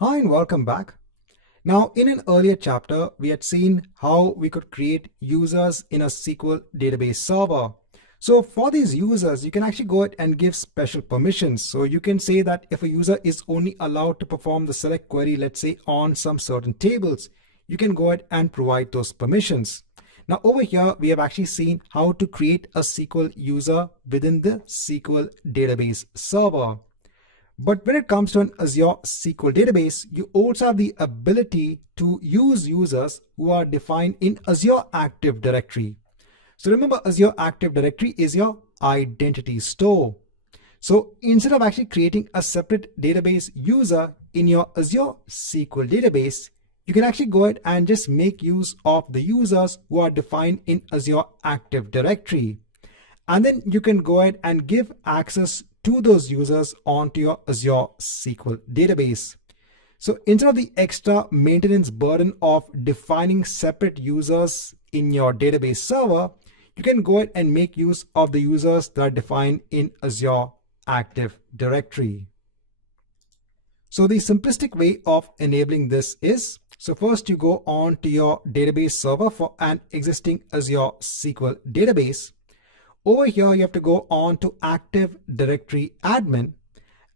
Hi and welcome back. Now, in an earlier chapter, we had seen how we could create users in a SQL database server. So for these users, you can actually go ahead and give special permissions. So you can say that if a user is only allowed to perform the select query, let's say on some certain tables, you can go ahead and provide those permissions. Now over here, we have actually seen how to create a SQL user within the SQL database server. But when it comes to an Azure SQL database, you also have the ability to use users who are defined in Azure Active Directory. So remember, Azure Active Directory is your identity store. So instead of actually creating a separate database user in your Azure SQL database, you can actually go ahead and just make use of the users who are defined in Azure Active Directory. And then you can go ahead and give access to those users onto your Azure SQL database. So instead of the extra maintenance burden of defining separate users in your database server, you can go ahead and make use of the users that are defined in Azure Active Directory. So the simplistic way of enabling this is, so first you go on to your database server for an existing Azure SQL database. Over here, you have to go on to Active Directory Admin.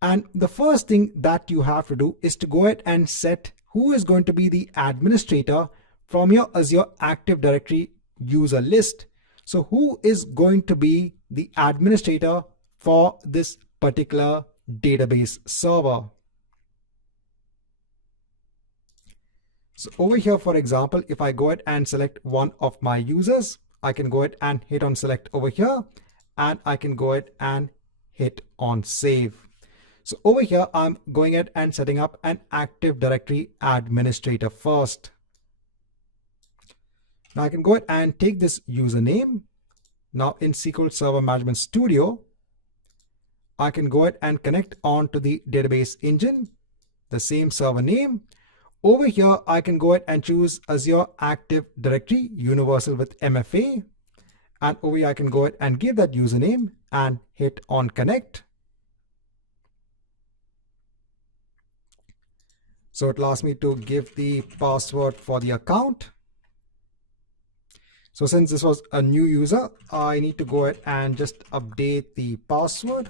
And the first thing that you have to do is to go ahead and set who is going to be the administrator from your Azure Active Directory user list. So who is going to be the administrator for this particular database server? So over here, for example, if I go ahead and select one of my users, I can go ahead and hit on select over here, and I can go ahead and hit on save. So over here, I'm going ahead and setting up an Active Directory administrator first. Now I can go ahead and take this username. Now in SQL Server Management Studio, I can go ahead and connect on to the database engine, the same server name. Over here, I can go ahead and choose Azure Active Directory Universal with MFA. And over here, I can go ahead and give that username and hit on connect. So it allows me to give the password for the account. So since this was a new user, I need to go ahead and just update the password.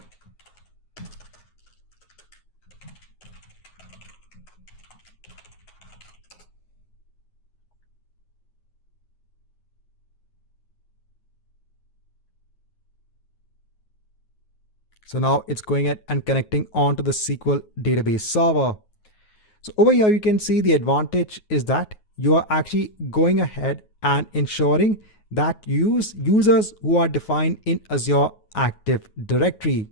So now it's going ahead and connecting onto the SQL database server. So over here, you can see the advantage is that you are actually going ahead and ensuring that you use users who are defined in Azure Active Directory.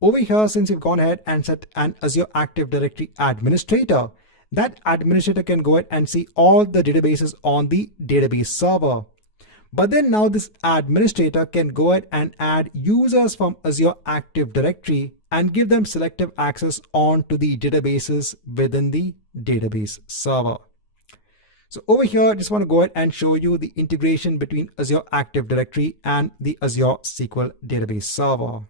Over here, since you've gone ahead and set an Azure Active Directory administrator, that administrator can go ahead and see all the databases on the database server. But then now this administrator can go ahead and add users from Azure Active Directory and give them selective access onto the databases within the database server. So over here, I just want to go ahead and show you the integration between Azure Active Directory and the Azure SQL database server.